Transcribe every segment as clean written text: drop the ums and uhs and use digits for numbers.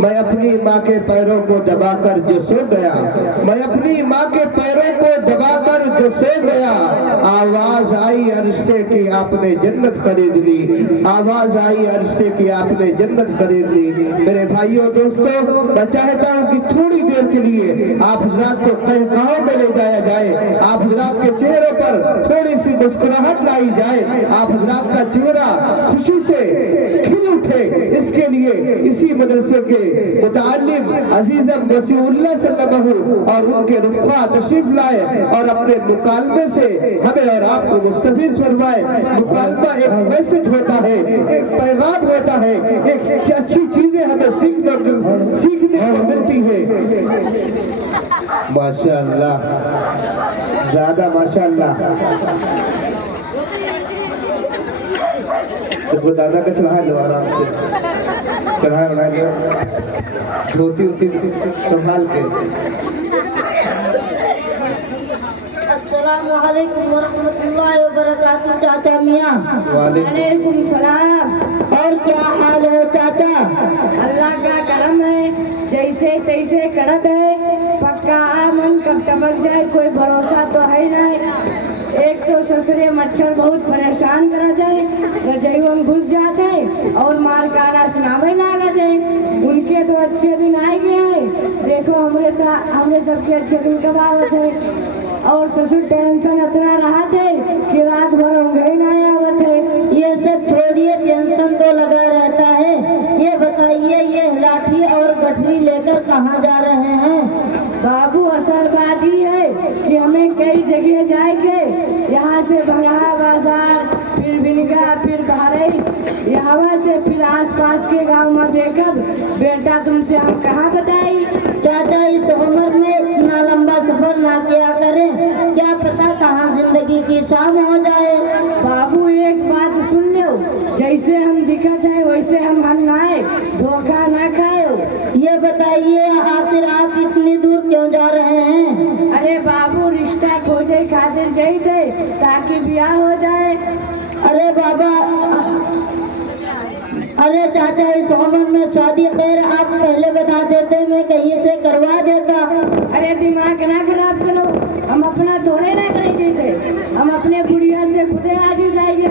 मैं अपनी माँ के पैरों को दबाकर जो सो गया, मैं अपनी माँ के पैरों को दबाकर जो सो गया, आवाज आई अर्श से कि आपने जन्नत खरीद ली, आवाज आई अर्श से कि आपने जन्नत खरीद ली। मेरे भाइयों दोस्तों, मैं चाहता हूँ कि थोड़ी देर के लिए आप हज़रात को कहीं गाँव में ले जाया जाए, आप हज़रात के चेहरे पर थोड़ी सी मुस्कुराहट लाई जाए, आप हज़रात का चेहरा खुशी से खिल उठे। इसके लिए इसी मदरसे के मुताल्लिम अजीज़म वसीउल्लाह सल्लल्लाहु और उनके रुफ़ा तशरीफ लाए और अपने मुकालमे से हमें और आपको मुस्तफीद फरमाए। मुकालमा एक मैसेज होता है, एक पैगाम होता है, एक अच्छी चीजें हमें सीखने को मिलती है। माशाअल्लाह, ज्यादा माशाअल्लाह। तो दादा का चढ़ा लो आराम से, चढ़ा बना के धोती उती संभाल के। अस्सलामु अलैकुम वरहमतुल्लाहि वबरकातुहू। चाचा मियाँ वालेकुम सलाम। और क्या हाल है चाचा? अल्लाह का करम है, जैसे तैसे कड़त है, पक्का मन कब टपक जाए कोई भरोसा तो है नहीं। एक तो ससुरे मच्छर बहुत परेशान करा जाए, रजाइयों में घुस जाते और मार काना सुनावे लागत है। उनके तो अच्छे दिन आ गए हैं, देखो हमरे सबके अच्छे दिन कब आवत है। और ससुर टेंशन इतना रहा थे कि रात भर ऊँघे ना आवत है। ये सब छोड़िए, टेंशन तो लगा रहता है। ये बताइए, ये लाठी और गठरी लेकर कहाँ जा रहे हैं? बाबू असल बात ही है कि हमें कई जगह जाएंगे, यहाँ से भंगा बाजार, फिर बिनगा, फिर बहराइच, यहाँ से फिर आसपास के गांव में देखब। बेटा तुमसे हम कहाँ बताई। चाचा इस उम्र में इतना लंबा सफर ना किया करें, क्या पता कहाँ जिंदगी की शाम हो जाए। बाबू एक बात सुन लो, जैसे हम दिखत है वैसे हम नाए, धोखा ना खाओ। ये बताइए, आखिर आप इतनी दूर क्यों जा रहे हैं? अरे बाबू रिश्ता खोजे खातिर जाई थे ताकि ब्याह हो जाए। अरे बाबा, अरे चाचा इस उम्र में शादी, खैर आप पहले बता देते, मैं कहीं से करवा देता। अरे दिमाग ना खराब करो, हम अपना थोड़े ना करे देते, हम अपने बुढ़िया से खुदे आज जाइए,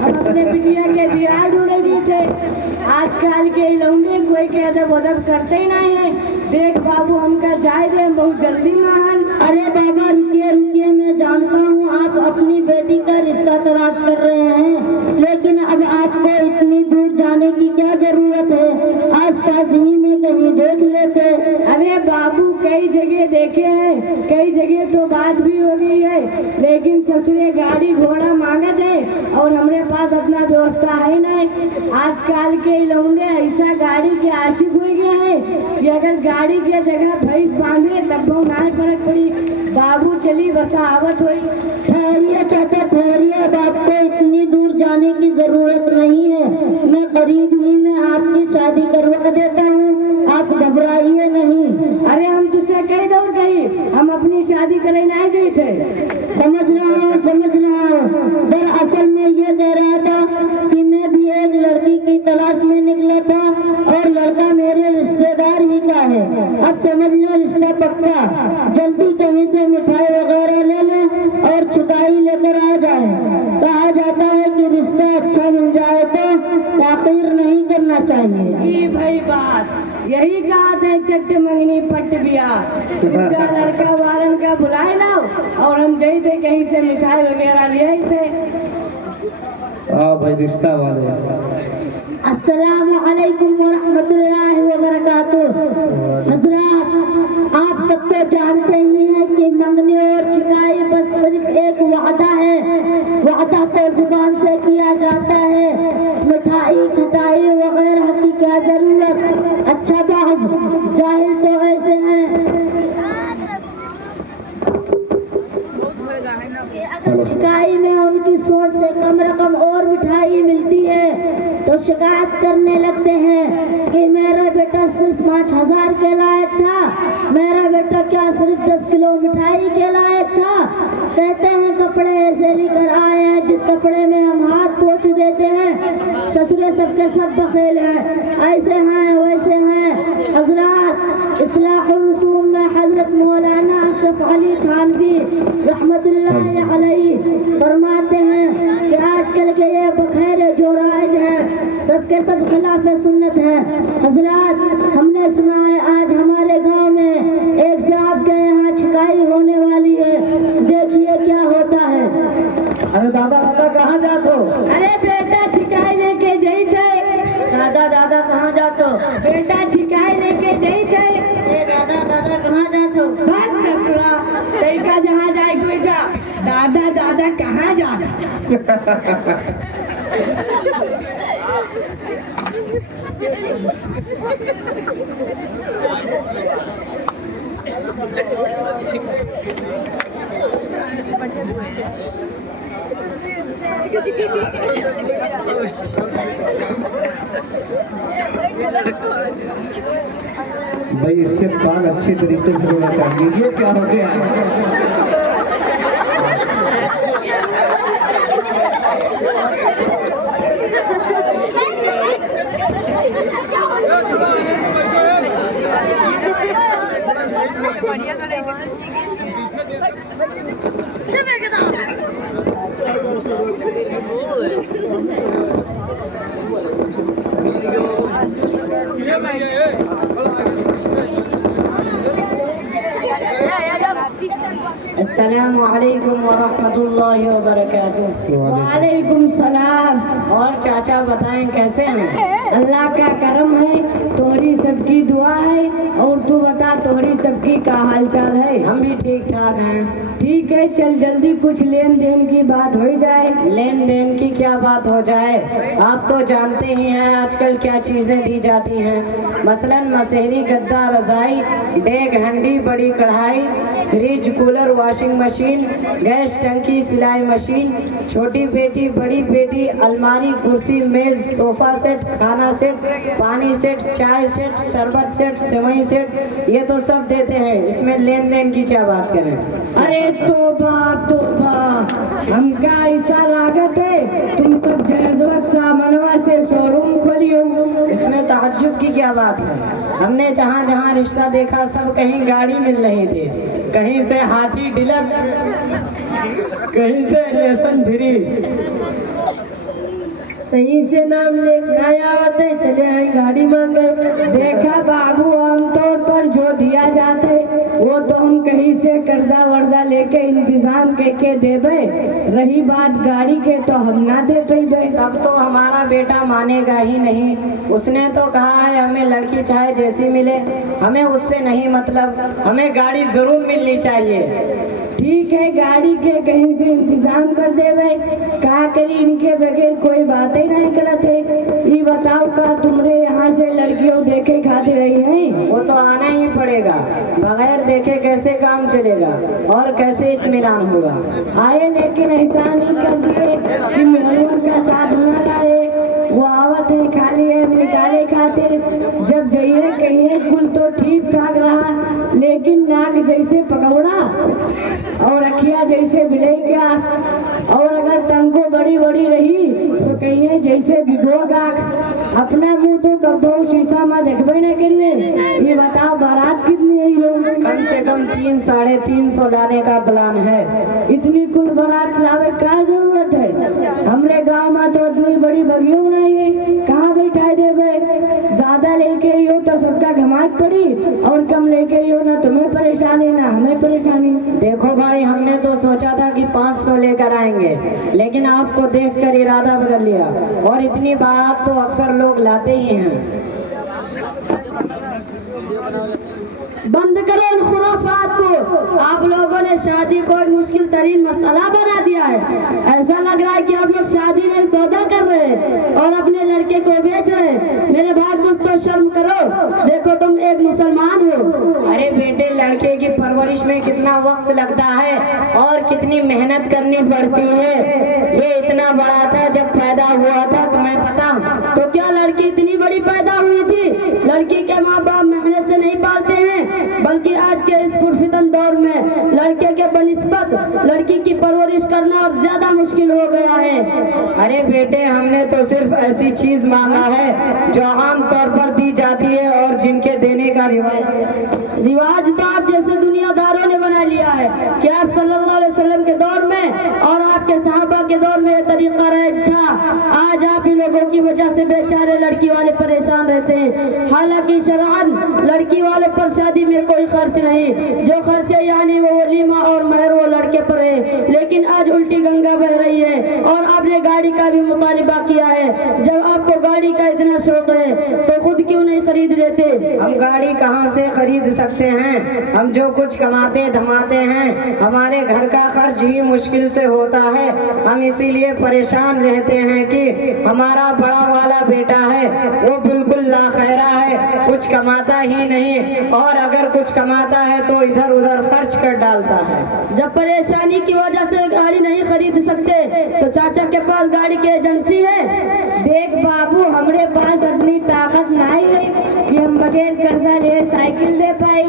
हम अपने बिटिया के बिहार ढूंढे देते। आजकल के लौंडे कोई के अदब वदब करते ही नहीं है। देख बाबू हमका जाए दे, हम बहुत जल्दी महान। अरे बाबा रुकिए रुकिए, मैं जानता हूँ आप अपनी बेटी का रिश्ता तलाश कर रहे हैं, लेकिन अब आपको इतनी दूर जाने की क्या जरूरत है? आसपास ही में कहीं देख लेते। अरे बाबू कई जगह देखे हैं, कई जगह तो बात भी हो गई है, लेकिन ससुरे गाड़ी घोड़ा मांगत है और हमारे पास अपना व्यवस्था है नहीं। आजकल के लौंडे ऐसा गाड़ी के आशिक हो गए हैं कि अगर गाड़ी के जगह भैंस बांधे तब वो ना फर्क पड़ी। बाबू चली बसावत हुई। ठहरिए चाचा ठहरिए, अब आपको इतनी दूर जाने की जरूरत नहीं है, मैं करीब ही में आपकी शादी करवा देता हूँ, आप घबराइए नहीं। अरे हम तुझसे कई दौड़ गई, हम अपनी शादी करे नहीं गए थे। समझ रहा हूँ। दरअसल में ये कह रहा था कि मैं भी एक लड़की की तलाश में निकला था और लड़का मेरे रिश्तेदार ही का है। अब समझ लो रिश्ता पक्का, जल्दी कहीं से मिठाई वगैरह ले लें और छुटाई लेकर आ जाए। कहा जाता है कि रिश्ता अच्छा मिल जाए तो ताखीर नहीं करना चाहिए। ई भाई बात यही बात है, चट्ट मंगनी पट्ट बिया। जा लड़का वालन का बुलाए लाओ और हम गए थे कहीं से मिठाई वगैरह लिए थे। हाँ भाई रिश्ता वाले। अस्सलामु अलैकुम वरहमतुल्लाहि वबरकातुहू। हजरात, आप सब तो जानते ही हैं कि मंगनी और छिकाई बस सिर्फ एक वादा है। वादा तो जुबान से किया जाता है, मिठाई खटाई वगैरह की क्या जरूरत। अच्छा बात, जाहिल तो ऐसे हैं। अगर छिकाई में उनकी सोच से कम रकम और मिठाई मिलती है तो शिकायत करने लगते हैं कि मेरा बेटा सिर्फ 5,000 के लायक था, मेरा बेटा क्या सिर्फ 10 किलो मिठाई के लायक था। कहते हैं कपड़े ऐसे लेकर आए हैं जिस कपड़े में हम हाथ पोंछ देते हैं। ससुरे सबके सब बखेल हैं, ऐसे हैं वैसे हैं, अशरफ अली थानवी रहमतुल्लाह अलैहि फरमाते हैं कि आजकल के ये बखेरे जो राज है सबके सब खिलाफ सुन्नत है। हजरात, हमने सुना है आज हमारे गांव में एक साहब के यहाँ छिकाई होने वाली है, देखिए क्या होता है। अरे दादा दादा कहाँ जात हो? अरे बेटा छिकाई लेके जई थे। दादा दादा कहाँ जातो? बेटा छिकाई लेके जई थे। अरे दादा दादा कहाँ जातो? भाग ससुरा, तैका जहाँ जाए कोई जा। दादा दादा कहाँ जा? भाई इस्तेमाल अच्छे तरीके से होना चाहिए। ये क्या हो गया? अस्सलामु अलैकुम वरहमतुल्लाहि वबरकातुहू। वालेकुम सलाम। और चाचा बताएं कैसे हैं? अल्लाह का करम है, तोहरी सबकी दुआ है। और तू बता, तोहरी सबकी का हाल चाल है? हम भी ठीक ठाक हैं। ठीक है, चल जल्दी कुछ लेन देन की बात हो जाए। लेन देन की क्या बात हो जाए? आप तो जानते ही हैं आजकल क्या चीजें दी जाती हैं। मसलन मसहरी, गद्दा, रजाई, डेग, हंडी, बड़ी कढ़ाई, fridge, cooler, washing machine, gas टंकी, सिलाई मशीन, छोटी पेटी, बड़ी पेटी, अलमारी, कुर्सी, मेज, सोफा सेट, खाना सेट, पानी सेट, चाय सेट, शरबत सेट, सेवई सेट, ये तो सब देते हैं। इसमें लेन देन की क्या बात करें? अरे तोबा तोबा, हमका ऐसा लागत है तुम सब जयजवक सामनवा से शोरूम खोलियो। इसमें ताज्जुब की क्या बात है? हमने जहाँ जहाँ रिश्ता देखा सब कहीं गाड़ी मिल रही थी, कहीं से हाथी डिलक, कहीं से लेसन धिरी। सही से नाम लेना आवते चले आए गाड़ी मांगे। देखा बाबू, आमतौर पर जो दिया जाते वो तो हम कहीं से कर्जा वर्जा लेके इंतजाम के देवे। रही बात गाड़ी के तो हम ना दे पेबे। तब तो हमारा बेटा मानेगा ही नहीं। उसने तो कहा है हमें लड़की चाहे जैसी मिले, हमें उससे नहीं मतलब, हमें गाड़ी जरूर मिलनी चाहिए। ठीक है, गाड़ी के कहीं से इंतजाम कर देवे। का करी, इनके बगैर कोई बातें नहीं करते। ये बताओ, का तुमरे यहाँ से लड़कियों देखे खाते रही हैं? वो तो आना ही पड़ेगा, बगैर देखे कैसे काम चलेगा और कैसे इत्मीनान होगा? आए, लेकिन ऐसा नहीं कर दिए कि मेहमान का साथ न लाए। वो आवत है खाली है निकाले खातिर। जब जाइए कहिए कुल तो ठीक ठाक रहा, लेकिन नाक जैसे पकौड़ा और अखिया जैसे बिलेगा, और अगर तंको बड़ी बड़ी रही तो कहिए जैसे भिगोगा। अपना मुंह तो कब्बो शीशा में देखबे न करिए। ये बताओ, बारात कितनी आई हो? कम से कम 300-350 लाने का प्लान है। इतनी कुल बारात लावे का जरूरत है? हमरे गांव में तो इतनी बड़ी बगियो नहीं है, कहाँ बैठा देवे? ज्यादा लेके हो तो सबका घमाट पड़ी, और कम लेके हो ना तुम्हें परेशानी ना हमें परेशानी। देखो भाई, हमने तो सोचा था कि 500 लेकर आएंगे, लेकिन आपको देखकर इरादा बदल लिया। और इतनी बारात तो अक्सर लोग लाते ही हैं। बंद करो इन खुराफात को। आप लोगों ने शादी को एक मुश्किल तरीन मसला बना दिया है। ऐसा लग रहा है कि आप लोग शादी में सौदा कर रहे हैं और अपने लड़के को बेच रहे हैं। मेरे भाई, कुछ तो शर्म करो। देखो, तुम एक मुसलमान हो। अरे बेटे, लड़के की परवरिश में कितना वक्त लगता है और कितनी मेहनत करनी पड़ती है। ये इतना बड़ा था जब पैदा हुआ था, तुम्हें पता? तो क्या लड़की इतनी बड़ी पैदा हुई थी? लड़की के माँ बाप मेहनत से नहीं पालते हैं, बल्कि आज के इस पुरफितन दौर में लड़के के बनिस्बत लड़की की परवरिश करना और ज्यादा मुश्किल हो गया है। अरे बेटे, हमने तो सिर्फ ऐसी चीज मांगा है जो आम तौर पर दी जाती है और जिनके देने का रिवाज तो आप जैसे दुनियादारों ने बना लिया हालांकि शरअन लड़की वालों पर शादी में कोई खर्च नहीं, जो खर्च है यानी वो वलीमा और महर वो लड़के पर है। लेकिन आज उल्टी गंगा बह रही है और आपने गाड़ी का भी मुतालिबा किया है। जब आपको गाड़ी का इतना शौक है तो खुद क्यों नहीं खरीद लेते? हम गाड़ी कहाँ से खरीद सकते हैं? हम जो कुछ कमाते धमाते हैं हमारे घर का खर्च ही मुश्किल से होता है। हम इसीलिए परेशान रहते हैं कि हमारा बड़ा वाला बेटा है वो बिल्कुल लाखैरा है, कुछ कमाता ही नहीं और अगर कुछ कमाता है तो इधर उधर खर्च कर डालता है। जब परेशानी की वजह से गाड़ी नहीं खरीद सकते तो चाचा के पास गाड़ी की एजेंसी है। देख बाबू, हमरे पास इतनी ताकत नहीं है कि हम बगैर कर्जा ले साइकिल दे पाई।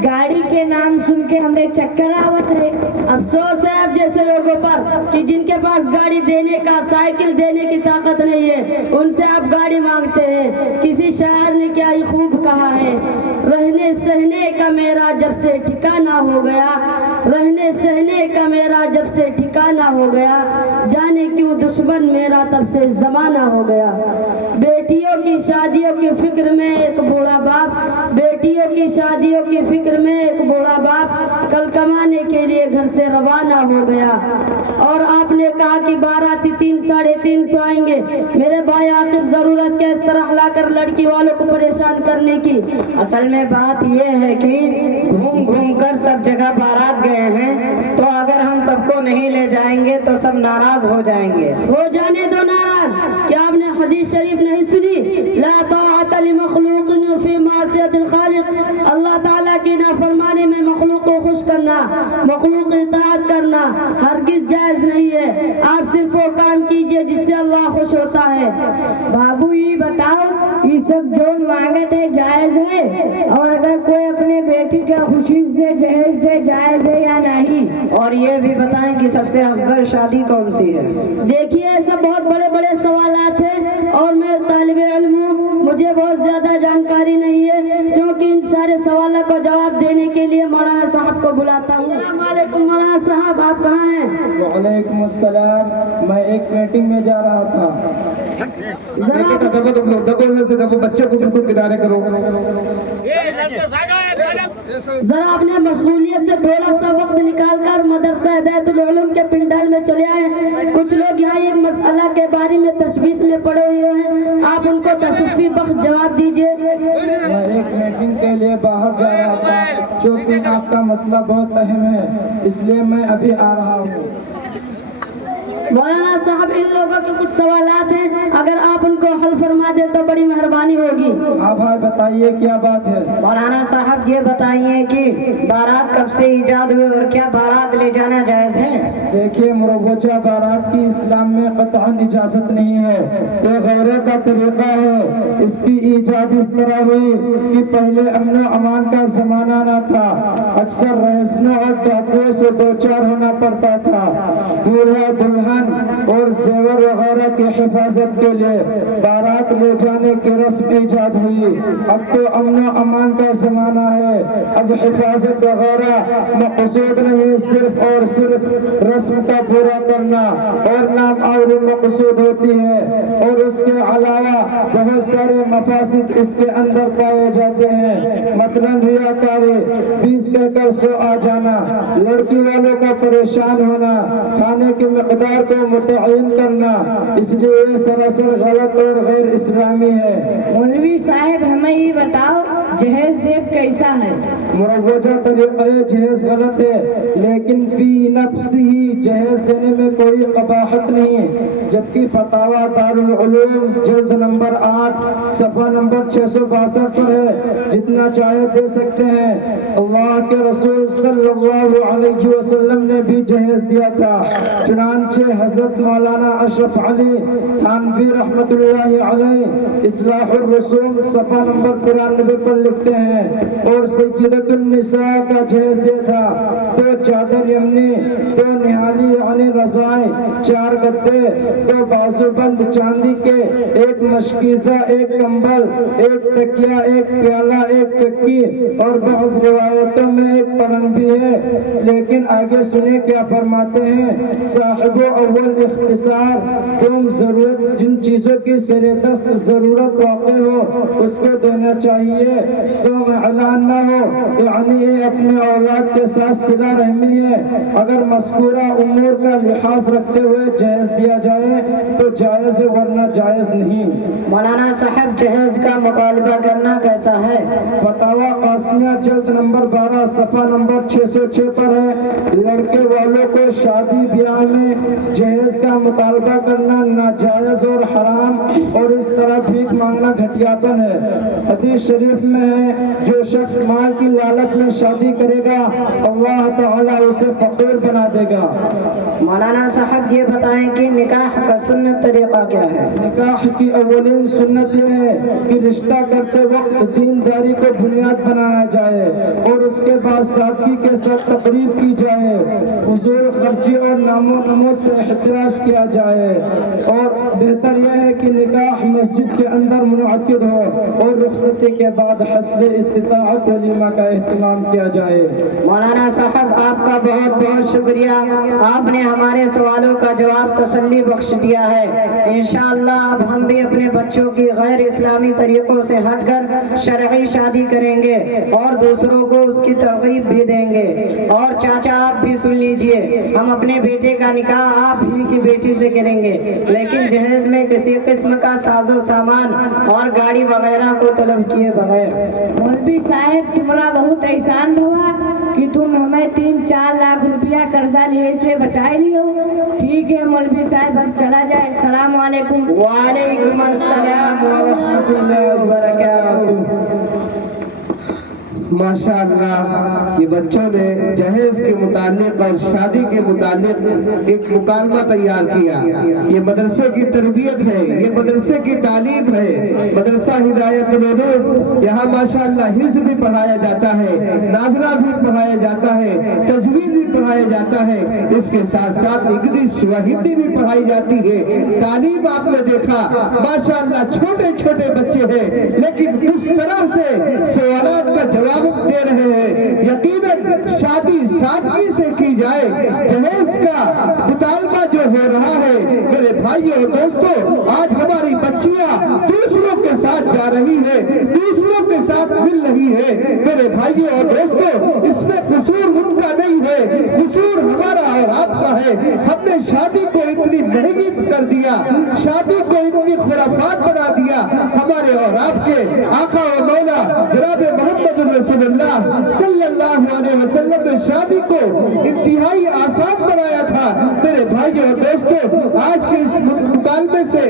गाड़ी के नाम सुन के हमरे चक्कर आवत है। अफसोस है आप जैसे लोगों पर कि जिनके पास गाड़ी देने का साइकिल देने की ताकत नहीं है, उनसे आप गाड़ी मांगते हैं। किसी शायर ने क्या ही खूब कहा है, रहने सहने का मेरा जब से ठिकाना हो गया, रहने सहने का मेरा जब से ठिकाना हो गया, जाने क्यों दुश्मन मेरा तब से जमाना हो गया। बेटियों की शादियों की फिक्र में एक बूढ़ा बाप, बेटियों की शादियों की फिक्र में एक बूढ़ा बाप कल कमाने के लिए घर से रवाना हो गया। और आपने कहा कि बाराती 300-350 आएंगे। मेरे भाई आखिर जरूरत क्या इस तरह लाकर लड़की वालों को परेशान करने की? असल में बात यह है कि घूम घूम कर सब जगह बारात गए हैं, तो अगर हम सबको नहीं ले जाएंगे तो सब नाराज हो जाएंगे। हो जाने दो नाराज। क्या आपने हदीस शरीफ नहीं सुनी? ला ताअत लिमखलूकिन फी मासियतिल खालिक। अल्लाह ताला की नाफरमानी में मखलूक को खुश करना, मखलूक की इताअत करना हरगिज जायज नहीं है। आप सिर्फ वो काम कीजिए जिससे अल्लाह खुश होता है। बाबू ये बताओ, ये सब जो मांगत है जायज है? और अगर कोई अपने बेटी के खुशी से जहेज दे जायज है या नहीं? और ये भी बताएं कि सबसे अफजल शादी कौन सी है? देखिए, सब बहुत बड़े बड़े सवालात हैं और मैं तालिब इल्म हूँ, मुझे बहुत ज्यादा जानकारी नहीं है, क्योंकि इन सारे सवालों का जवाब देने के लिए मौलाना साहब को बुलाता हूँ। अस्सलाम वालेकुम मौलाना साहब, आप कहाँ हैं? वालेकुम अस्सलाम, मैं एक मीटिंग में जा रहा था। जरा दबो तुम लोग, दबो इधर से दबो, बच्चों को बिल्कुल किनारे करो। जरा अपने मशगूलियत से थोड़ा सा वक्त निकालकर मदरसा हिदायतुल उलूम के पिंडाल में चले आए। कुछ लोग यहाँ एक मसला के बारे में तशवीश में पड़े हुए हैं, आप उनको तशफ़ी बख्श जवाब दीजिए। मैं एक मीटिंग के लिए बाहर जा रहा था, चूँकि आपका मसला बहुत अहम है इसलिए मैं अभी आ रहा हूँ। मौलाना साहब, इन लोगों के कुछ सवालात हैं, अगर आप उनको हल फरमा दे तो बड़ी मेहरबानी होगी। हाँ भाई बताइए क्या बात है? मौलाना साहब ये बताइए कि बारात कब से ईजाद हुई और क्या बारात ले जाना जायज है? देखिए, मुरवजा बारात की इस्लाम में कतअन इजाजत नहीं है, ये गैर का तरीका है। इसकी ईजाद इस तरह हुई कि पहले अमन अमान का जमाना न था, अक्सर रहस्यों और डाकुओं से दो चार होना पड़ता था। दूल्हा दुल्हन और जेवर वगैरह की हिफाजत के लिए बारात ले जाने की रस्म ईजाद हुई। अब तो अमन अमान का जमाना है, अब हिफाजत वगैरह मकसूद नहीं, सिर्फ और सिर्फ रस्म का पूरा करना और नाम और मकसूद होती है। और उसके अलावा बहुत सारे मफासिद इसके अंदर पाए जाते हैं, मसलन रियाकारी, 20 कहकर 100 आ जाना, लड़की वालों का परेशान होना, खाने की मकदार को मुतय्यन करना, इसलिए ये सरासर गलत और गैर इस्लामी है। मौलवी साहब, हमें ये बताओ, जहेज देव कैसा है? मुरवजा तरीक़ा जहेज गलत है, लेकिन फी नफ्सी ही जहेज देने में कोई कबाहत नहीं है। जबकि फतावा दारुल उलूम जिल्द नंबर 8 सफ़ा नंबर 662 पर है, जितना चाहे दे सकते हैं। अल्लाह के रसूल सल्लल्लाहु अलैहि वसल्लम ने भी जहेज दिया था। चुनांचे हजरत मौलाना अशरफ अली थानवी रहमतुल्लाहि अलैह इस्लाहुर रसूल सफ़ा नंबर 93 पर लिखते हैं, और सय्यदतुन्निसा का जहेज ये था, तो चादर यमनी, तो निहाली यानी रज़ाएं, 4 गद्दे, तो बाजूबंद चांदी के, एक मशकीज़ा, एक कंबल, एक तकिया, एक प्याला, एक चक्की और बहुत रिवायतों में एक पलंग भी है। लेकिन आगे सुने क्या फरमाते हैं, साहिबो अव्वल इख्तिसार, तुम जरूरत जिन चीजों की सरेदस्त जरूरत वाक़ हो उसको देना चाहिए, सो ऐलान न हो, यानी ये अपने औलाद के साथ सिला रहमी है। अगर मज़कूरा उमूर का लिहाज रखते हुए जहेज दिया जाए तो जायज़ है, वरना जायज़ नहीं। मौलाना साहब जहेज का मुतालबा करना कैसा है? फतावा कासमिया जल्द नंबर 12 सफ़ा नंबर 606 पर है, लड़के वालों को शादी ब्याह में जहेज का मुतालबा करना नाजायज और हराम और इस तरह भीख मांगना घटियापन है। हदीस शरीफ में है, जो शख्स माल की लालच में शादी करेगा अल्लाह ताला उसे फकीर बना देगा। मौलाना साहब ये बताएं कि निकाह का सुन्नत तरीका क्या है? निकाह की अव्वलीन सुन्नत ये है कि रिश्ता करते वक्त दीनदारी को बुनियाद बनाया जाए और उसके बाद सादगी के साथ तकरीब की जाए, हुजूर खर्ची और नामो नमूद से एहतराज किया जाए और बेहतर यह है कि निकाह मस्जिद के अंदर मुनअक्किद हो और रुखसती के बाद हस्ब इस्तिताअत वलीमा का एहतमाम किया जाए। मौलाना साहब आपका बहुत बहुत शुक्रिया, आपने हमारे सवालों का जवाब तसल्ली बख्श दिया है। इंशाअल्लाह अब हम भी अपने बच्चों की गैर इस्लामी तरीकों से हटकर शरई शादी करेंगे और दूसरों को उसकी तरगीब भी देंगे। और चाचा आप भी सुन लीजिए, हम अपने बेटे का निकाह आप ही की बेटी से करेंगे, लेकिन जहेज में किसी किस्म का साजो सामान और गाड़ी वगैरह को तलब किए बगैर। मौलवी साहब तुम्हारा बहुत एहसान हुआ कि तुम हमें 3-4 लाख रुपया कर्जा लिए से बचा लियो। ठीक है मौलवी साहब, अब चला जाए। सलाम वालेकुम। वालेकुम अस्सलाम व रहमतुल्लाहि व बरकातहू। माशाअल्लाह, ये बच्चों ने जहेज के मुतालिक और शादी के मुतालिक एक मुकालमा तैयार किया। ये मदरसे की तरबियत है, ये मदरसे की तालीम है। मदरसा हिदायत नूर, यहाँ माशाअल्लाह हिज़्ब भी पढ़ाया जाता है, नाज़िला भी पढ़ाया जाता है, तजवीज़ भी पढ़ाया जाता है, इसके साथ साथ इंग्लिश व हिंदी भी पढ़ाई जाती है। तालीम आपने देखा माशाअल्लाह, छोटे छोटे बच्चे हैं लेकिन किस तरह से सवालात का जवाब दे रहे हैं। यकीनन शादी सादगी से की जाए। जहेज का मुतालबा जो हो रहा है मेरे भाइयों और दोस्तों, आज हमारी बच्चियां दूसरों के साथ जा रही है, दूसरों के साथ मिल रही है। मेरे भाइयों और दोस्तों, इसमें कसूर उनका नहीं है, कसूर हमारा और आपका है। हमने शादी को इतनी महंगी कर दिया, शादी को इतनी खुराफात बना दिया। हमारे और आपके आका और मौला जनाब मोहम्मद रसूलुल्लाह सल्लल्लाहु अलैहि वसल्लम ने शादी को इंतहाई आसान बनाया था। मेरे भाइयों और दोस्तों, आज के इस मुकालमे से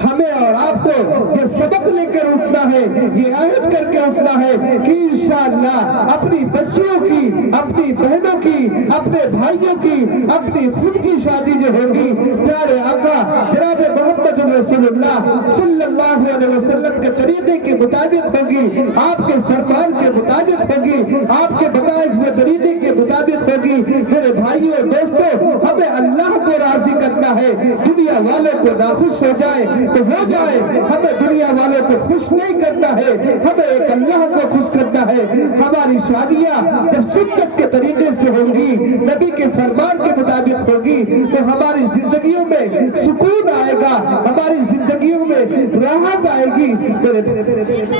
हमें और आपको ये सबक लेकर उठना है, ये अहद करके उठना है कि इंशाअल्लाह अपनी बच्चियों की, अपनी बहनों की, अपने भाइयों की, अपनी खुद की शादी जो होगी प्यारे आका जनाब मोहम्मद रसूलुल्लाह सल्लल्लाहु अलैहि वसल्लम के तरीके के मुताबिक होगी, आपके फरमान के मुताबिक होगी, आपके बताए हुए तरीके के मुताबिक होगी। मेरे भाइयों और दोस्तों, हमें अल्लाह को राजी करना है। दुनिया वालों को नाखुश हो जाए तो हो जाए, हमें दुनिया वालों को खुश नहीं करना है, हमें एक अल्लाह को खुश करना है। हमारी शादियां जब सुन्नत के तरीके से होंगी, नबी के फरमान के मुताबिक होगी, तो हमारी जिंदगियों में सुकून आएगा, हमारी जिंदगियों में राहत आएगी।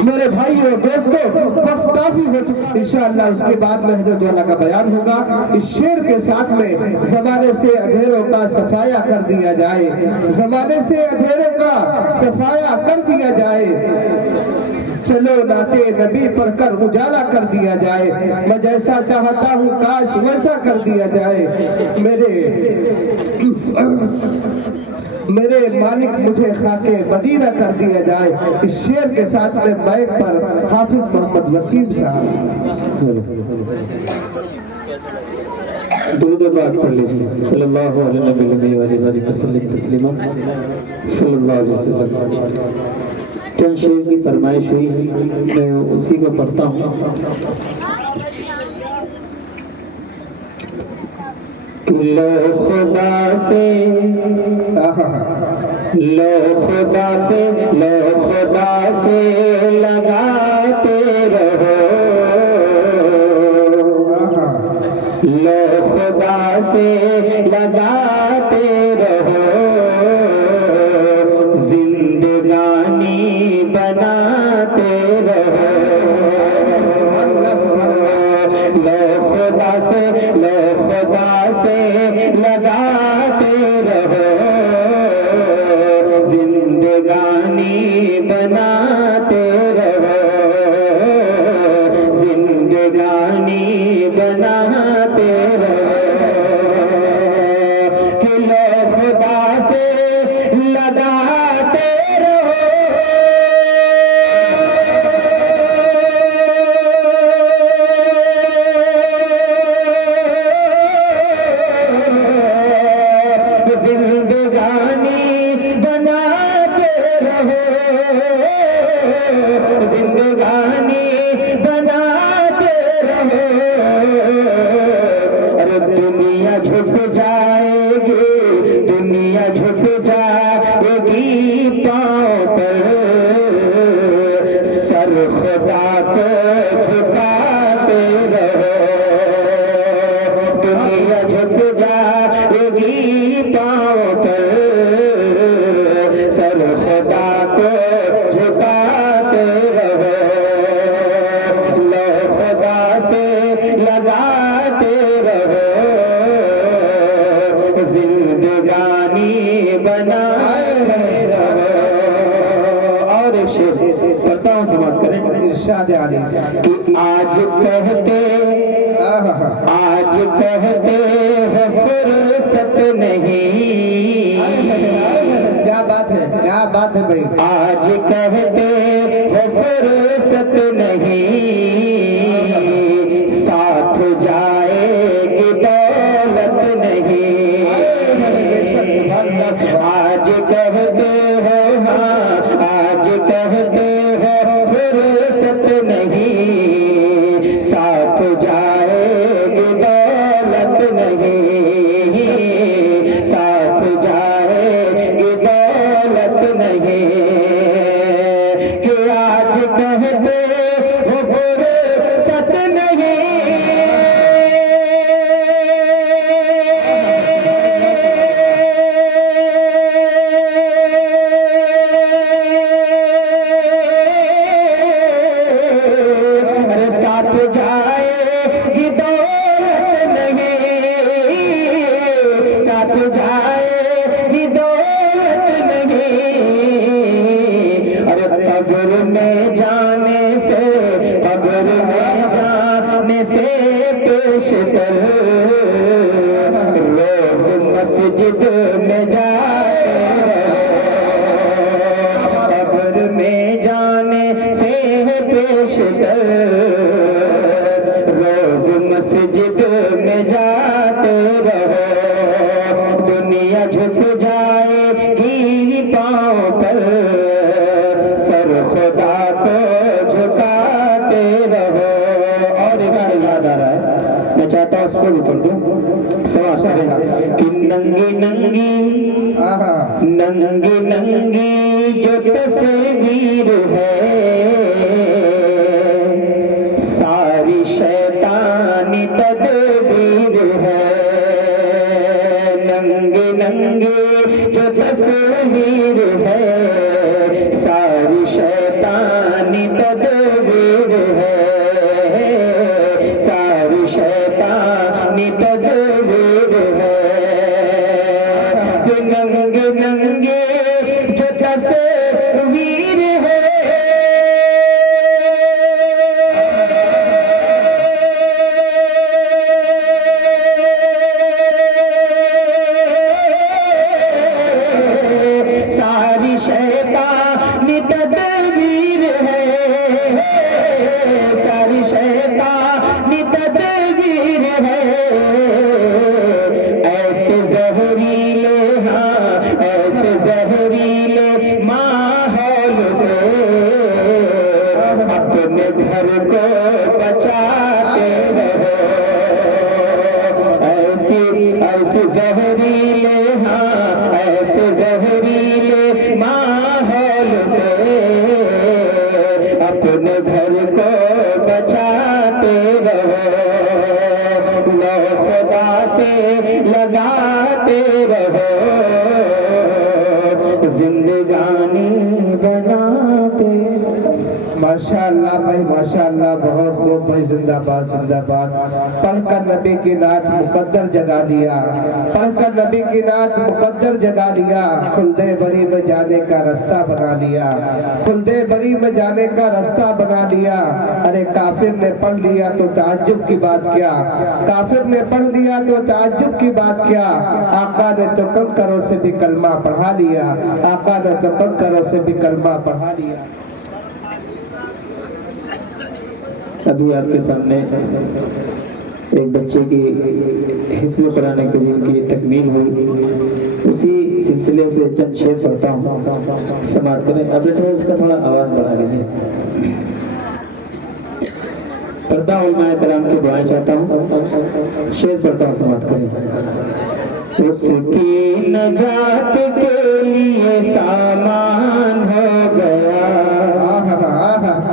मेरे भाइयों और दोस्तों, वक्त काफी हो चुका, इंशाअल्लाह उसके बाद में हज़रत वाला का बयान होगा। इस शेर के साथ में जमाने से अंधेरों का सफाया कर दिया जाए, जमाने से अंधेरों का सफाया कर दिया जाए। चलो नाते नबी पढ़कर उजाला कर दिया जाए। मैं जैसा चाहता हूँ काश वैसा कर दिया जाए। मेरे मालिक मुझे खाके मदीना कर दिया जाए। इस शेर के साथ में माइक पर हाफिज मोहम्मद वसीम साहब दुरूद पाक पढ़ लीजिए। सल्लल्लाहु अलैहि वसल्लम तस्लीमा सल्लल्लाहु अलैहि वसल्लम। चंद शेर की फरमाइश हुई है, मैं उसी को पढ़ता हूँ। लो खुदा से, लो खुदा से, लो खुदा से लगाते रहो, लो खुदा से लगाते रहो, जिंदगानी बनाते रहो, लो खुदा से, लो खुदा से लगाते रहो, जिंदगानी बनाते रहो, जिंदगानी बनाते रहो, कि लो खुदा से लगाते रहो, जिंदगानी बनाते रहो, जिंदगानी बनाते रहो, अरे दुनिया झुक जाएगी, दुनिया झुक जाएगी पाँव पर, सर खुदा को झुकाते रहो, दुनिया झुक जाएगी पाँव पर, सर खुदा को झुकाते रहो, लो खुदा से लगाते रहो, जिंदगानी बनाते रहो। और एक शेर पढ़ता हूँ, समाप्त करें। इरशाद आली कि आज कहते हैं फुर्सत नहीं, क्या बात है, क्या बात है भाई। आज कहते हैं फुर्सत नहीं, साथ जाएगी दौलत नहीं, आज कहते हो, हाँ आज कहते हो फुर्सत नहीं, साथ जाएगी दौलत नहीं, साथ जाएगी दौलत नहीं, कि आज कहते हो फुर्सत नहीं, अरे साथ जाएगी दौलत नहीं, साथ जाएगी दौलत नहीं, अरे कब्र में जाने से, कब्र में जाने से पेशतर, रोज मस्जिद में जाते रहो, कब्र में जाने से पेशतर, रोज मस्जिद में जाते रहो, दुनिया झुक जाएगी पाँव पर, सर खुदा को झुकाते रहो। और एक गाना याद आ रहा है, मैं चाहता हूँ उसको भी पढ़ दूँ, समाज करेगा कि नंगी नंगी, नंगी नंगी जो तस्वीर है, सारी शैतानी तदबीर है, नंगी नंगी जो तस्वीर है, सारी शैतानी तदबीर है, सारी शैतानी तदबीर है, नंगे नंगे जो तस्वीर है, सारी शैतानी तदबीर है, सारी शैतानी तदबीर है, ऐसे जहरीले, हाँ ऐसे जहरीले माहौल से, अपने घर को बचाते रहो, लो खुदा से लगाते रहो, जिंदगानी बनाते। माशाअल्लाह भाई माशाअल्लाह, बहुत खूब भाई, जिंदाबाद जिंदाबाद। पढ़कर नबी की नात मुकद्दर जगा दिया, पढ़कर नबी की नात मुकद्दर जगा दिया, खुल्दे बरी में जाने का रास्ता बना लिया, खुल्दे बरी में जाने का रास्ता बना लिया। अरे काफिर ने पढ़ लिया तो ताज्जुब की बात क्या, काफिर ने पढ़ लिया तो ताज्जुब की बात क्या। आका ने तो कंकरों से भी कलमा पढ़ा लिया, आका ने तो कंकरों से भी कलमा पढ़ा लिया। अभी आपके सामने एक बच्चे की हिफ्ज़ कुरान करीम की तकमील हुई, उसी सिलसिले से चंद शेर पढ़ता हूँ, समाप्त करें। ऑपरेटर इसका थोड़ा आवाज़ बढ़ा लीजिए। पर्दा उलमाए कलाम की दुआएं चाहता हूँ, शेर पढ़ता हूँ, समाप्त करें। उसकी नजात के लिए सामान हो गया,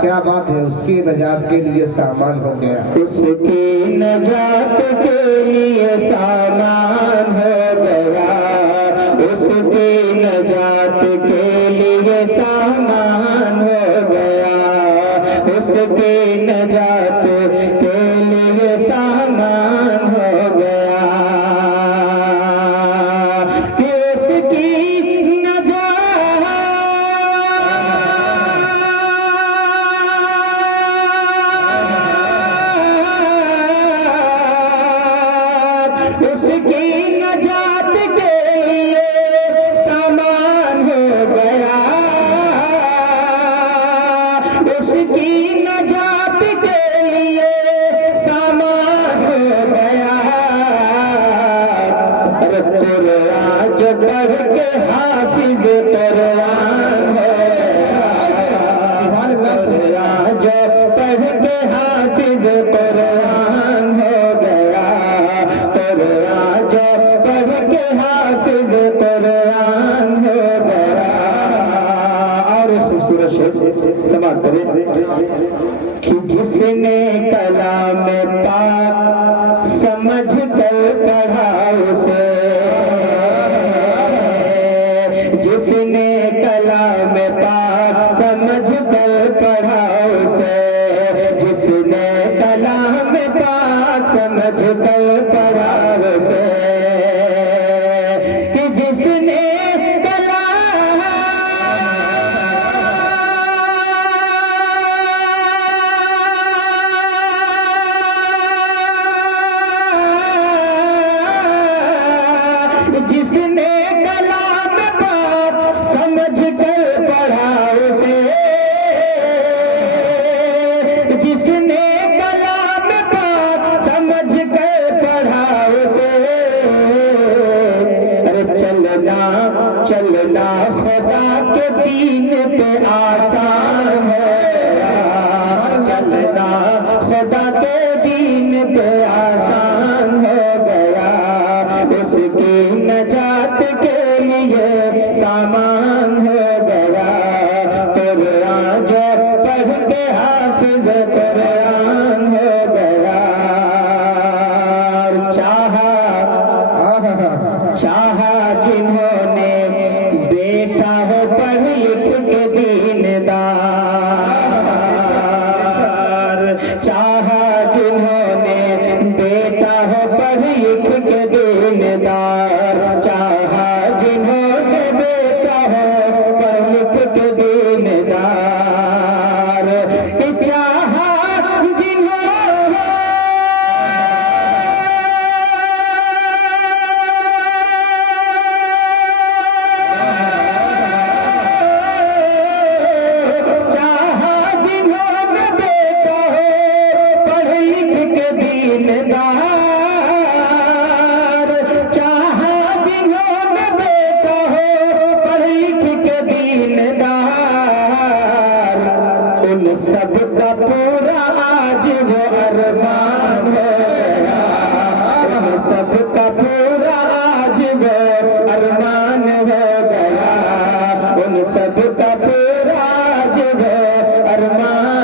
क्या बात है, उसकी नजात के लिए सामान हो गया, उसकी नजात के लिए सामान हो गया, उसकी नजात के लिए सामान हो गया, उसकी नजात के लिए सामान हो गया, कि उसकी नजात उसकी नजात के लिए सामान हो गया, उसकी नजात के लिए सामान हो गया। अरे कुरान जो पढ़ के हाफिज कुरान हो गया, कुरान जो पढ़ के हाफिज कुरान हो गया, कुरान जो पढ़ के हाफिज कुरान हो गया। और खूबसूरत शेर समाप्त करें। कि जिसने कलाम पाक समझ कर पढ़ा उसे, जिसने कलाम पाक समझ कर पढ़ा उसे, जिसने कलाम पाक समझ कर पढ़ा उसे, कि जिसने जिसने कलाम पाक समझ कर पढ़ा उसे, जिसने कलाम पाक समझ कर पढ़ा उसे, अरे चलना चलना खुदा के दीन पे आसान है, चलना खुदा के दीन पे आसान हो गया, उसकी नजात के लिए सामान हो गया, कुरान जो पढ़ के हाफिज कुरान हो गया। चाहा जिन्होंने बेटा हो पढ़ लिख के दीनदार, चाहा जिन्होंने बेटा हो पढ़ लिख के दीनदार, चाहा जिन्होंने बेटा हो पढ़ लिख के दीनदार, कि चाहा जिन्होंने बेटा हो पढ़ लिख के दीनदार, चाहा जिन्होंने बेटा हो पढ़ लिख के दीनदार, उन सब का पूरा आज वो अरमान हो गया, उन सब का पूरा आज वो अरमान हो गया, उन सब का पूरा आज वो अरमान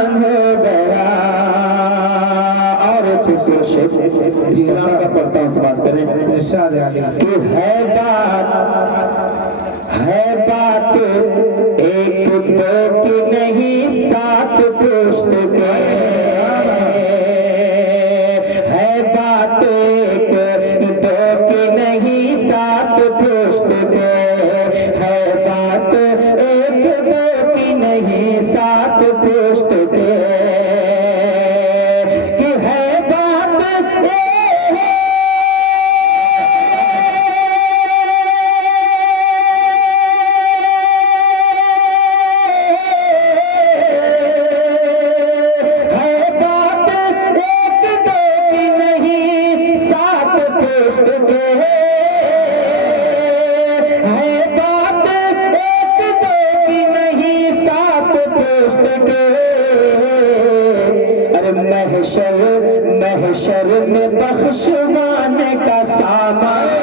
खूबसूरत शेर इस्लाम का पढ़ता हूँ, बात करें। इरशाद आली। कि है बात एक दो की नहीं, सात पुश्त के, है बात एक दो की नहीं, सात पुश्त के, है बात एक दो की नहीं, सात पुश्त के, कि है बात महशर में बख्शवाने का सामान